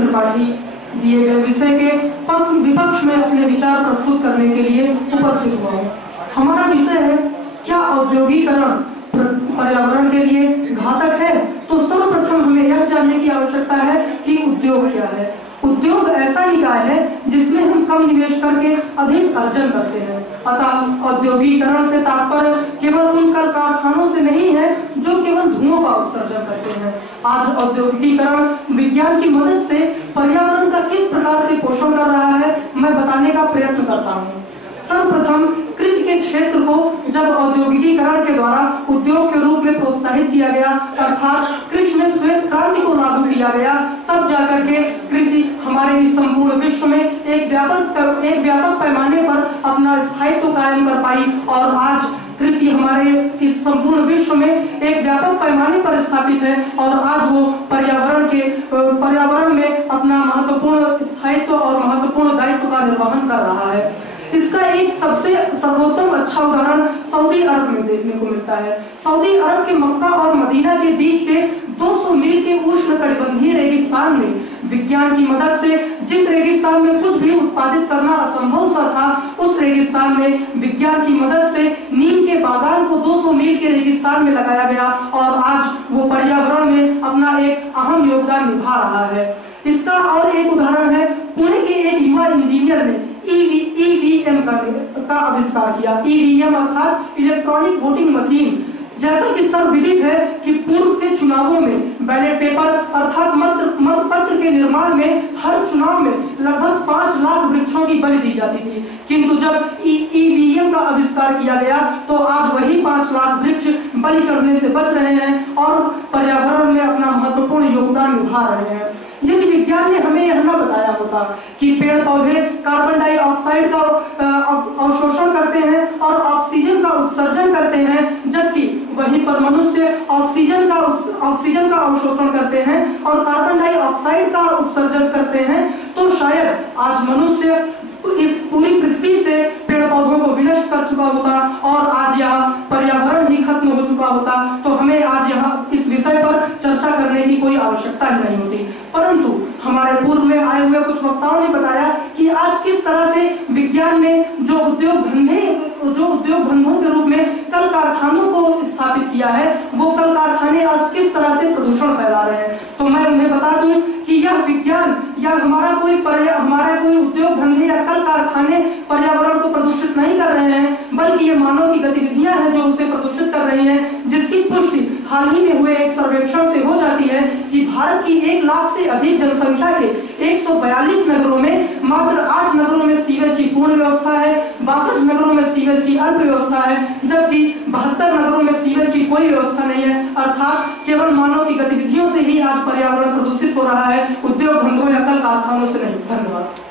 त्रिपाठी दिए गए विषय के विपक्ष में अपने विचार प्रस्तुत करने के लिए उपस्थित हुआ हूँ। हमारा विषय है, क्या औद्योगिकरण पर्यावरण के लिए घातक है? तो सर्वप्रथम हमें यह जानने की आवश्यकता है कि उद्योग क्या है। उद्योग ऐसा निकाय है जिसमें हम कम निवेश करके अधिक अर्जन करते हैं। अतः औद्योगिकरण से तात्पर्य केवल उन कल कारखानों से नहीं है जो केवल धुओं का उत्सर्जन करते हैं। आज औद्योगिकरण विज्ञान की मदद से पर्यावरण का किस प्रकार से पोषण कर रहा है, मैं बताने का प्रयत्न करता हूँ। सर्वप्रथम कृषि के क्षेत्र को जब औद्योगिकीकरण के द्वारा उद्योग के रूप में प्रोत्साहित किया गया, अर्थात कृषि में श्वेत क्रांति को लागू किया गया, तब जाकर के कृषि हमारे इस संपूर्ण विश्व में एक व्यापक पैमाने पर अपना स्थायित्व कायम कर पाई और आज कृषि हमारे इस संपूर्ण विश्व में एक व्यापक पैमाने पर स्थापित है और आज वो पर्यावरण में अपना महत्वपूर्ण स्थायित्व और महत्वपूर्ण दायित्व का निर्वहन कर रहा है। इसका एक सबसे सर्वोत्तम अच्छा उदाहरण सऊदी अरब में देखने को मिलता है। सऊदी अरब के मक्का और मदीना के बीच के 200 मील के उष्णकटिबंधीय रेगिस्तान में विज्ञान की मदद से, जिस रेगिस्तान में कुछ भी उत्पादित करना असंभव सा था, उस रेगिस्तान में विज्ञान की मदद से नीम के बागान को 200 मील के रेगिस्तान में लगाया गया और आज वो पर्यावरण में अपना एक अहम योगदान निभा रहा है। इसका और एक उदाहरण है, पुणे के एक युवा इंजीनियर ने ईवीएम का आविष्कार किया। ईवीएम अर्थात इलेक्ट्रॉनिक वोटिंग मशीन। जैसा कि सर्वविदित है कि पूर्व के चुनावों में बैलेट पेपर अर्थात मतपत्र के निर्माण में हर चुनाव में लगभग 5 लाख वृक्षों की बलि दी जाती थी, किंतु जब ईवीएम का आविष्कार किया गया तो आज वही 5 लाख वृक्ष बलि चढ़ने से बच रहे हैं और पर्यावरण में अपना महत्वपूर्ण योगदान निभा रहे हैं। यदि विज्ञान ने हमें यह न बताया होता कि पेड़ पौधे कार्बन डाइऑक्साइड का अवशोषण करते हैं और ऑक्सीजन का उत्सर्जन करते हैं, जबकि वहीं पर मनुष्य ऑक्सीजन का अवशोषण करते हैं और कार्बन डाइऑक्साइड का उत्सर्जन करते हैं, तो शायद आज मनुष्य इस पूरी पृथ्वी से पेड़ पौधों को विनष्ट कर चुका होता और आज यहाँ पर्यावरण ही खत्म हो चुका होता। तो हमें आज यहाँ इस विषय पर चर्चा करने की कोई आवश्यकता ही नहीं होती। परंतु हमारे पूर्व में आए हुए कुछ वक्ताओं ने बताया कि आज किस तरह से विज्ञान ने जो उद्योग धंधों के रूप में कल कारखानों को स्थापित किया है, वो कल कारखाने आज किस तरह से प्रदूषण फैला रहे हैं। तो मैं उन्हें बता दूं कि यह विज्ञान या हमारा कोई उद्योग धंधे या कल कारखाने पर्यावरण को प्रदूषित नहीं कर रहे हैं, बल्कि ये मानव की गतिविधियां हैं जो उसे प्रदूषित कर रही हैं, जिसकी पुष्टि हाल ही में हुए एक सर्वेक्षण से हो जाती है कि भारत की 1 लाख से अधिक जनसंख्या के 142 नगरों में मात्र 8 नगरों में सीवेज की पूर्ण व्यवस्था है, 62 नगरों में सीवेज की अल्प व्यवस्था है, जबकि 72 नगरों में सीवेज की कोई व्यवस्था नहीं है। अर्थात केवल मानव की गतिविधियों से ही आज पर्यावरण प्रदूषित हो रहा है, उद्योग धंधों या कल कारखानों से नहीं। धन्यवाद।